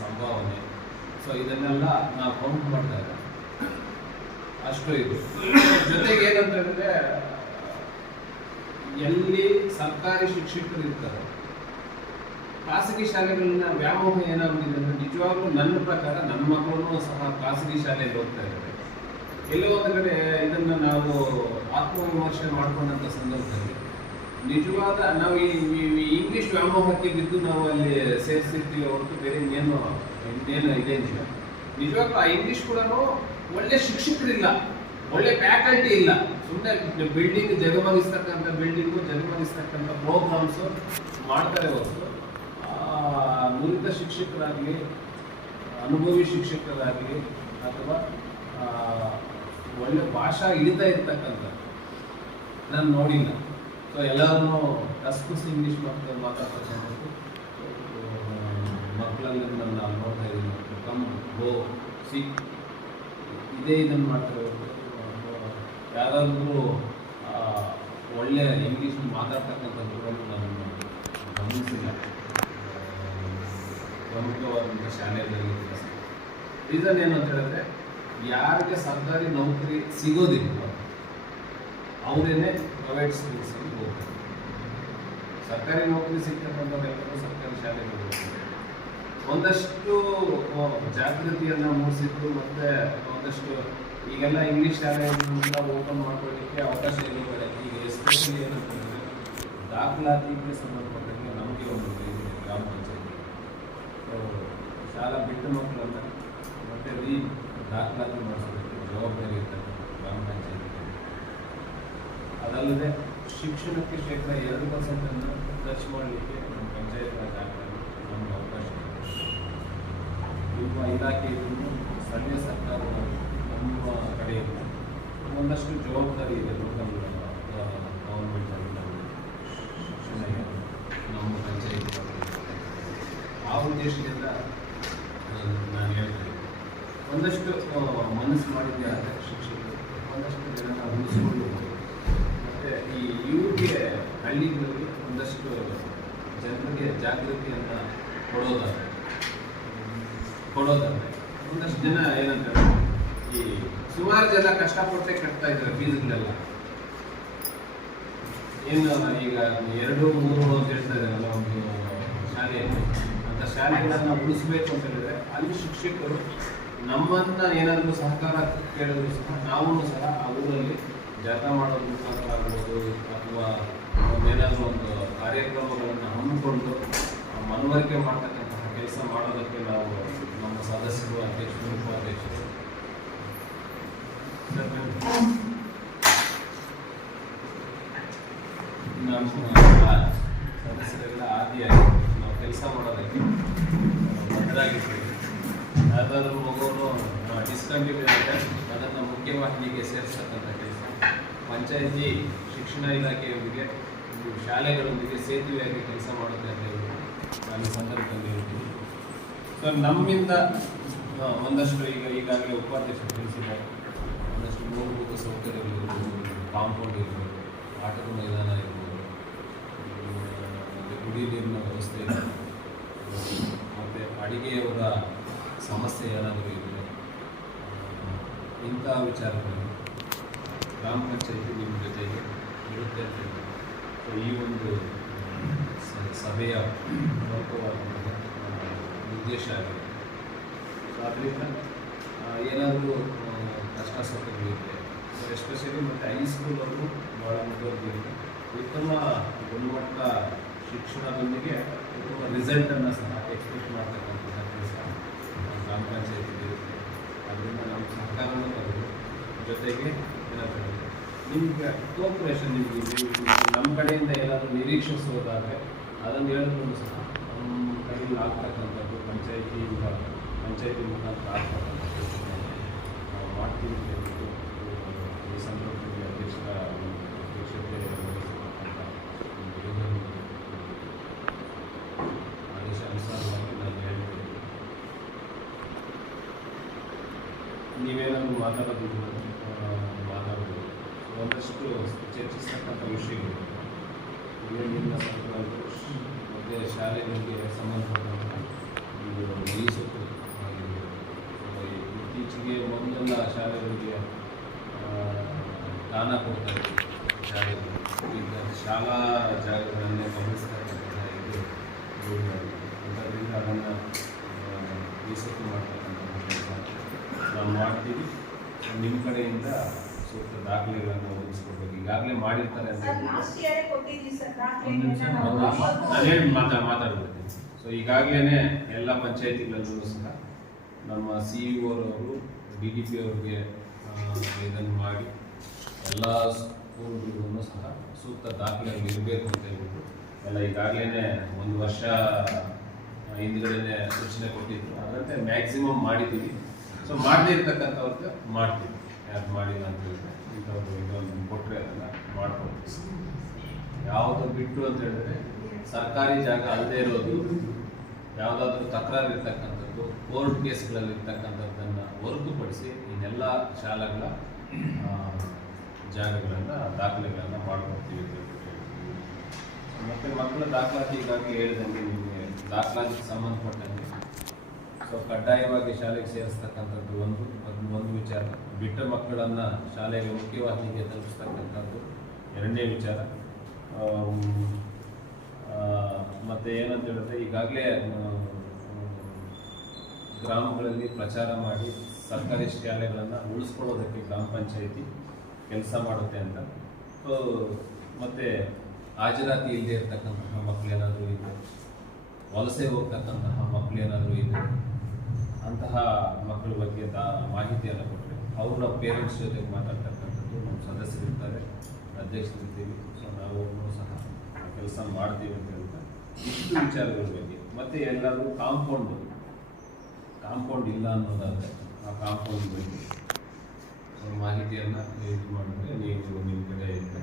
ಸದ್ಭಾವನೆ so ಇದನ್ನೆಲ್ಲ ನಾವು count ಮಾಡಿದಾಗ ಅಷ್ಟು ಇದು. ಜೊತೆಗೆ ಏನಂತ ಹೇಳಿದ್ರೆ, ಎಲ್ಲಿ ಸರ್ಕಾರಿ ಶಿಕ್ಷಕರು ಇರ್ತಾರೆ, ಖಾಸಗಿ ಶಾಲೆಗಳನ್ನ ವ್ಯಾಮೋಹ ಏನಾಗುತ್ತಿದೆ ಅಂದ್ರೆ ನಿಜವಾಗ್ಲೂ ನನ್ನ ಪ್ರಕಾರ ನನ್ನ ಮಕ್ಕಳು ಸಹ ಖಾಸಗಿ ಶಾಲೆಯಲ್ಲಿ ಹೋಗ್ತಾ ಇದ್ದಾರೆ. ಎಲ್ಲೋ ಒಂದು ಕಡೆ ಇದನ್ನ ನಾವು ಆತ್ಮವಿಮರ್ಶೆ ಮಾಡ್ಕೊಂಡಂತ ಸಂದರ್ಭದಲ್ಲಿ ನಿಜವಾದ ನಾವು ಈ ವ್ಯಾಮೋಹಕ್ಕೆ ಬಿದ್ದು ನಾವು ಅಲ್ಲಿ ಸೇರಿಸಿರ್ತೀವಿ ಹೊರತು ಬೇರೆ ಇನ್ನೇನು ಇನ್ನೇನು ಇದೇನಿಲ್ಲ ನಿಜವಾಗ್ಲೂ ಆ ಇಂಗ್ಲಿಷ್ ಕೂಡ ಒಳ್ಳೆ ಶಿಕ್ಷಕರಿಲ್ಲ, ಒಳ್ಳೆ ಫ್ಯಾಕಲ್ಟಿ ಇಲ್ಲ. ಸುಮ್ಮನೆ ಬಿಲ್ಡಿಂಗ್ ಜಗಮಗಿಸ್ತಕ್ಕಂಥ ಬಿಲ್ಡಿಂಗು ಜಗಮಗಿಸ್ತಕ್ಕಂಥ ಪ್ರೋಗ್ರಾಮ್ಸು ಮಾಡ್ತಾರೆ ಹೊರತು. ನುರಿತ ಶಿಕ್ಷಕರಾಗಲಿ, ಅನುಭವಿ ಶಿಕ್ಷಕರಾಗಲಿ ಅಥವಾ ಒಳ್ಳೆ ಭಾಷಾ ಇಳಿತಾ ಇರ್ತಕ್ಕಂಥ ನಾನು ನೋಡಿಲ್ಲ. ಸೊ ಎಲ್ಲರೂ ಕಸ್ಕುಸ್ ಇಂಗ್ಲೀಷ್ ಮಕ್ಕಳು ಮಾತಾಡ್ತಕ್ಕಂಥದ್ದು ಮಕ್ಕಳಲ್ಲಿ ನಾನು ನೋಡ್ತಾ ಇದ್ದೀನಿ. ಕಮ್ ಗೋ ಸಿ ಇದೇ ಇದನ್ನು ಮಾಡ್ತಾರೆ. ಯಾರಾದರೂ ಒಳ್ಳೆಯ ಇಂಗ್ಲೀಷ್ ಮಾತಾಡ್ತಕ್ಕಂಥದ್ದು ನಾನು ಗಮನಿಸಿಲ್ಲ. ಪ್ರಮುಖವಾದಂಥ ಶಾಲೆಯಲ್ಲಿ ರೀಸನ್ ಏನು ಅಂತ ಹೇಳಿದ್ರೆ, ಯಾರಿಗೆ ಸರ್ಕಾರಿ ನೌಕರಿ ಸಿಗೋದಿಲ್ಲ, ಅವರೇನೆ ಪ್ರೈವೇಟ್ ಸ್ಕೂಲ್ಸಲ್ಲಿ ಹೋಗ್ತಾರೆ ಸರ್ಕಾರಿ ನೌಕರಿ ಸಿಗ್ತಕ್ಕಂಥವ್ರೆಲ್ಲರೂ ಸರ್ಕಾರಿ ಶಾಲೆಗೆ ಹೋಗ್ತಾರೆ. ಒಂದಷ್ಟು ಜಾಗೃತಿಯನ್ನು ಮೂಡಿಸಿದ್ದು ಮತ್ತೆ ಒಂದಷ್ಟು ಈಗೆಲ್ಲ ಇಂಗ್ಲಿಷ್ ಶಾಲೆಗಳನ್ನ ಓಪನ್ ಮಾಡ್ಕೊಳ್ಳಿಕ್ಕೆ ಅವಕಾಶ ಇರುವುದಿಲ್ಲ ಈಗ ಎಸ್ಪೆಷಲಿ ಏನಂತಂದರೆ ದಾಖಲಾತಿಗೆ ಸಂಬಂಧಪಟ್ಟಂಗೆ ನಮಗೆ ಒಂದು ಗ್ರಾಮ ಪಂಚಾಯತಿ. ಶಾಲಾ ಬಿಟ್ಟು ಮಕ್ಕಳನ್ನು ಮತ್ತೆ ರೀ ದಾಖಲಾತಿ ಮಾಡಿಸೋದಕ್ಕೆ ಜವಾಬ್ದಾರಿ ಇರ್ತಕ್ಕಂಥ ಗ್ರಾಮ ಪಂಚಾಯತಿ ಅದಲ್ಲದೆ ಶಿಕ್ಷಣಕ್ಕೆ ಶೇಕಡ ಎರಡು ಪರ್ಸೆಂಟನ್ನು ಖರ್ಚು ಮಾಡಲಿಕ್ಕೆ ನಮ್ಮ ಪಂಚಾಯತ್ ರಾಜ್ ಅವಕಾಶ ನಿಮ್ಮ ಇಲಾಖೆಯನ್ನು ಸ್ಥಳೀಯ ಸರ್ಕಾರ ನಮ್ಮ ಕಡೆಯಿಂದ ಒಂದಷ್ಟು ಜವಾಬ್ದಾರಿ ಇದೆ ಲೋಕಲ್ ಗೌರ್ಮೆಂಟ್ ಶಿಕ್ಷಣ ನಮ್ಮ ಪಂಚಾಯತ್ ಆ ಉದ್ದೇಶದಿಂದ ನಾನು- ಹೇಳ್ತೇನೆ ಒಂದಷ್ಟು ಮನಸ್ಸು ಮಾಡಿದ್ದೆ ಆದರೆ ಶಿಕ್ಷಕರು ಒಂದಷ್ಟು ಜನ ಉಳಿಸ್ಕೊಂಡು ಮತ್ತು ಈ ಇವ್ರಿಗೆ ಹಳ್ಳಿಗಳಲ್ಲಿ ಒಂದಷ್ಟು ಜನರಿಗೆ ಜಾಗೃತಿಯನ್ನು ಕೊಡೋದಾದ್ರೆ ಕೊಡೋದಾದ್ರೆ ಒಂದಷ್ಟು ಜನ ಏನಂತಾರೆ ಈ ಸುಮಾರು ಜನ ಕಷ್ಟಪಟ್ಟೆ ಕಟ್ತಾ ಇದ್ದಾರೆ ಫೀಸ್ಗಳೆಲ್ಲ. ಏನು ಈಗ ಎರಡು, ಮೂರು ಅಂತ ಹೇಳ್ತಾ ಇದ್ದಾರಲ್ಲ ಒಂದು ಶಾಲೆಯಲ್ಲಿ. ಅಂತ ಶಾಲೆಗಳನ್ನ ಉಳಿಸ್ಬೇಕು ಅಂತ ಹೇಳಿದ್ರೆ ಅಲ್ಲಿ ಶಿಕ್ಷಕರು ನಮ್ಮಂತ ಏನಾದರೂ ಸಹಕಾರ ಕೇಳಿದ್ರು ಸಹ ನಾವು ಸಹ ಆ ಊರಲ್ಲಿ ಜಾಥಾ ಮಾಡೋದ್ರ ಮುಖಾಂತರ ಆಗ್ಬೋದು, ಅಥವಾ ಒಂದೇನಾದರೂ ಒಂದು ಕಾರ್ಯಕ್ರಮಗಳನ್ನು ಹಮ್ಮಿಕೊಂಡು ಮನವರಿಕೆ ಮಾಡ್ತಕ್ಕಂತಹ ಕೆಲಸ ಮಾಡೋದಕ್ಕೆ ನಾವು ನಮ್ಮ ಸದಸ್ಯರು, ಅಧ್ಯಕ್ಷರು, ಉಪಾಧ್ಯಕ್ಷರು. ನಮ್ಮ ಸದಸ್ಯರೆಲ್ಲ ಆದಿಯಾಗಿ ನಾವು ಕೆಲಸ ಮಾಡೋದಕ್ಕೆ ಬದ್ಧರಾಗಿರ್ತೀವಿ ಯಾವ್ದಾದ್ರು ಮಗುವನ್ನು ಡಿಸ್ಕಂಟಿನ್ಯೂ ಆದರೆ ಅದನ್ನು ಮುಖ್ಯವಾಹಿನಿಗೆ ಸೇರಿಸ್ತಕ್ಕಂಥ ಕೆಲಸ. ಪಂಚಾಯತಿ ಶಿಕ್ಷಣ ಇಲಾಖೆಯೊಂದಿಗೆ ಒಂದು ಶಾಲೆಗಳೊಂದಿಗೆ ಸೇತುವೆಯಾಗಿ ಕೆಲಸ ಮಾಡುತ್ತೆ ಅಂತ ಹೇಳಿ ನಾನು ಸಂದರ್ಭದಲ್ಲಿ ಹೇಳ್ತೀನಿ. ಸೊ ನಮ್ಮಿಂದ ಒಂದಷ್ಟು ಈಗ ಈಗಾಗಲೇ ಉಪಾಧ್ಯಕ್ಷರು ತಿಳಿಸಿದ್ದಾರೆ. ಒಂದಷ್ಟು ಮೂಲಭೂತ ಸೌಕರ್ಯಗಳಿರ್ಬೋದು, ಕಾಂಪೌಂಡ್ ಇರ್ಬೋದು, ಆಟದ ಮೈದಾನ ಇರ್ಬೋದು ಮತ್ತು ಕುಡಿ ವ್ಯವಸ್ಥೆ ಮತ್ತು ಅಡಿಗೆಯವರ ಸಮಸ್ಯೆ ಏನಾದರೂ ಇದ್ದರೆ ಇಂಥ ವಿಚಾರಗಳನ್ನು ಗ್ರಾಮ ಪಂಚಾಯತಿ ನಿಮ್ಮ ಜೊತೆಗೆ ಇರುತ್ತೆ ಅಂತ ಹೇಳಿ ಸೊ ಈ ಒಂದು ಸಭೆಯ ಪ್ರಮುಖವಾದಂತಹ ಉದ್ದೇಶ ಆಗಿದೆ. ಸೊ ಅದರಿಂದ ಏನಾದರೂ ಕಷ್ಟ ಸುಖಗಳಿರುತ್ತೆ ಸೊ ಎಸ್ಪೆಷಲಿ ಮತ್ತು ಹೈಸ್ಕೂಲಲ್ಲೂ ಭಾಳ ಮುಂದುವರೆದಿದೆ ಉತ್ತಮ ಗುಣಮಟ್ಟ ಶಿಕ್ಷಣದೊಂದಿಗೆ ಉತ್ತಮ ರಿಸಲ್ಟನ್ನು ಸಹ ಎಕ್ಸ್ಪೆಕ್ಟ್ ಮಾಡ್ತಕ್ಕಂಥ ಕೆಲಸ ಗ್ರಾಮ ಪಂಚಾಯತಿ ಇರುತ್ತೆ. ಅದರಿಂದ ನಮ್ಮ ಸಹಕಾರನೂ ತಗೋದು ಜೊತೆಗೆ ನಿಮ್ಗೆ ಕೋಪರೇಷನ್ ನಿಮಗೆ ನಮ್ಮ ಕಡೆಯಿಂದ ಏನಾದರೂ ನಿರೀಕ್ಷಿಸೋದಾದರೆ ಅದನ್ನು ಹೇಳಿದ್ರು ಸಹ ನಮ್ಮ ಕೈಯಲ್ಲಿ ಆಗ್ತಕ್ಕಂಥದ್ದು ಪಂಚಾಯಿತಿಯಿಂದ ಪಂಚಾಯಿತಿ ಮುಖಾಂತರ ಆಗ್ತಕ್ಕಂಥ ಕೆಲಸಗಳನ್ನು ನಾವು ಮಾಡ್ತೀವಿ ಅಂತ ಹೇಳ್ಬಿಟ್ಟು, ಈ ಸಂದರ್ಭದಲ್ಲಿ ಅಧ್ಯಕ್ಷರ ಅಧ್ಯಕ್ಷತೆ ಆದೇಶ ಅನುಸಾರವಾಗಿ ನಾನು ಹೇಳ್ತೀನಿ. ನೀವೇನಾದರೂ ಮಾತಾಡೋದಿಲ್ಲ ಮಾತಾಡೋದು ಒಂದಷ್ಟು ಚರ್ಚಿಸ್ತಕ್ಕಂಥ ವಿಷಯಗಳು ನೀರಿನ ಸಂಕ್ರಾಂತ ಮತ್ತು ಶಾಲೆಗಳಿಗೆ ಸಂಬಂಧಪಟ್ಟಂಥ ಮೀಸಲು ಇತ್ತೀಚೆಗೆ ಮೊದಲೆಲ್ಲ ಶಾಲೆಗಳಿಗೆ ದಾನ ಕೊಡ್ತಾ ಇದ್ದರು ಶಾಲೆಗಳು ಈಗ ಶಾಲಾ ಜಾಗಗಳನ್ನೇ ಗಮನಿಸ್ತಕ್ಕಂಥ ಇದು ಅದನ್ನು ಮೀಸಲು ಮಾಡ್ತಕ್ಕಂಥ ನಾವು ಮಾಡ್ತೀವಿ ನಿಮ್ಮ ಕಡೆಯಿಂದ ಸೂಕ್ತ ದಾಖಲೆಗಳನ್ನು ಒದಗಿಸ್ಕೊಡ್ಬೇಕು. ಈಗಾಗಲೇ ಮಾಡಿರ್ತಾರೆ. ನಾನೇನು ಮಾತಾ ಮಾತಾಡ್ಬಿಡ್ತೀನಿ ಸೊ ಈಗಾಗಲೇ ಎಲ್ಲ ಪಂಚಾಯತಿಗಳಲ್ಲೂ ಸಹ ನಮ್ಮ ಸಿ ಇ ಅವರು ಡಿ ಡಿ ಪಿ ಅವ್ರಿಗೆ ಇದನ್ನು ಮಾಡಿ ಎಲ್ಲ ಸ್ಕೂಲ್ಗಳನ್ನು ಸಹ ಸೂಕ್ತ ದಾಖಲೆಗಳು ಇರಬೇಕು ಅಂತ ಹೇಳ್ಬಿಟ್ಟು ಎಲ್ಲ ಈಗಾಗಲೇ ಒಂದು ವರ್ಷ ಹಿಂದ್ಗಡೆ ಸೂಚನೆ ಕೊಟ್ಟಿದ್ರು. ಅದರಂತೆ ಮ್ಯಾಕ್ಸಿಮಮ್ ಮಾಡಿದ್ದೀವಿ. ಸೊ ಮಾಡದೇ ಇರ್ತಕ್ಕಂಥವ್ರಿಗೆ ಮಾಡ್ತೀವಿ. ಯಾರು ಮಾಡಿಲ್ಲ ಅಂತ ಹೇಳಿದ್ರೆ ಇಂಥವ್ರು ಇದೊಂದು ಕೊಟ್ಟರೆ ಅದನ್ನು ಮಾಡ್ಕೊಡ್ತೀವಿ ಯಾವುದು ಬಿಟ್ಟು ಅಂತ ಹೇಳಿದ್ರೆ ಸರ್ಕಾರಿ ಜಾಗ ಅಲ್ಲದೆ ಇರೋದು, ಯಾವುದಾದ್ರೂ ತಕರಾರು ಇರ್ತಕ್ಕಂಥದ್ದು ಕೋರ್ಟ್ ಕೇಸ್ಗಳಲ್ಲಿ ಇರ್ತಕ್ಕಂಥದ್ದನ್ನು ಹೊರತುಪಡಿಸಿ ಇನ್ನೆಲ್ಲ ಶಾಲೆಗಳ ಜಾಗಗಳನ್ನು, ದಾಖಲೆಗಳನ್ನು ಮಾಡ್ಕೊಡ್ತೀವಿ ಅಂತ. ಮತ್ತೆ ಮಕ್ಕಳ ದಾಖಲಾತಿಗಾಗಿ ಹೇಳಿದಂಗೆ ನಿಮಗೆ ದಾಖಲಾತಿಗೆ ಸಂಬಂಧಪಟ್ಟಂಗೆ ಸೊ ಕಡ್ಡಾಯವಾಗಿ ಶಾಲೆಗೆ ಸೇರಿಸ್ತಕ್ಕಂಥದ್ದು ಒಂದು, ಅದು ಒಂದು ವಿಚಾರ. ಬಿಟ್ಟ ಮಕ್ಕಳನ್ನು ಶಾಲೆಗೆ ಮುಖ್ಯವಾಹಿನಿಗೆ ತಲುಪಿಸ್ತಕ್ಕಂಥದ್ದು ಎರಡನೇ ವಿಚಾರ. ಮತ್ತು ಏನಂತ ಹೇಳಿದ್ರೆ ಈಗಾಗಲೇ ಗ್ರಾಮಗಳಲ್ಲಿ ಪ್ರಚಾರ ಮಾಡಿ ಸರ್ಕಾರಿ ಶಾಲೆಗಳನ್ನು ಉಳಿಸ್ಕೊಳ್ಳೋದಕ್ಕೆ ಗ್ರಾಮ ಪಂಚಾಯಿತಿ ಕೆಲಸ ಮಾಡುತ್ತೆ ಅಂತ. ಸೊ ಮತ್ತು ಹಾಜರಾತಿ ಇಲ್ಲದೆ ಇರ್ತಕ್ಕಂತಹ ಮಕ್ಕಳೇನಾದರೂ ಇದೆ? ವಲಸೆ ಹೋಗ್ತಕ್ಕಂತಹ ಮಕ್ಕಳೇನಾದರೂ ಇದೆ? ಅಂತಹ ಮಕ್ಕಳ ಬಗ್ಗೆ ತಾ ಮಾಹಿತಿಯನ್ನು ಕೊಟ್ಟರೆ ಅವ್ರನ್ನ ಪೇರೆಂಟ್ಸ್ ಜೊತೆ ಮಾತಾಡ್ತಕ್ಕಂಥದ್ದು ನಮ್ಮ ಸದಸ್ಯರಿರ್ತಾರೆ ಅಧ್ಯಕ್ಷರಿರ್ತೀವಿ ಸೊ ನಾವು ಸಹ ಕೆಲಸ ಮಾಡ್ತೀವಿ ಅಂತ ಹೇಳ್ತಾ ಇಷ್ಟು ವಿಚಾರಗಳ ಬಗ್ಗೆ. ಮತ್ತೆ ಎಲ್ಲರೂ ಕಾಂಪೌಂಡ್ ಕಾಂಪೌಂಡ್ ಇಲ್ಲ ಅನ್ನೋದಾದರೆ ಆ ಕಾಂಪೌಂಡ್ ಬಗ್ಗೆ ಮಾಹಿತಿಯನ್ನು ಇದು ಮಾಡಿದ್ರೆ ನೀವು ನಿಮ್ಮ ಕಡೆ ಇದ್ದರೆ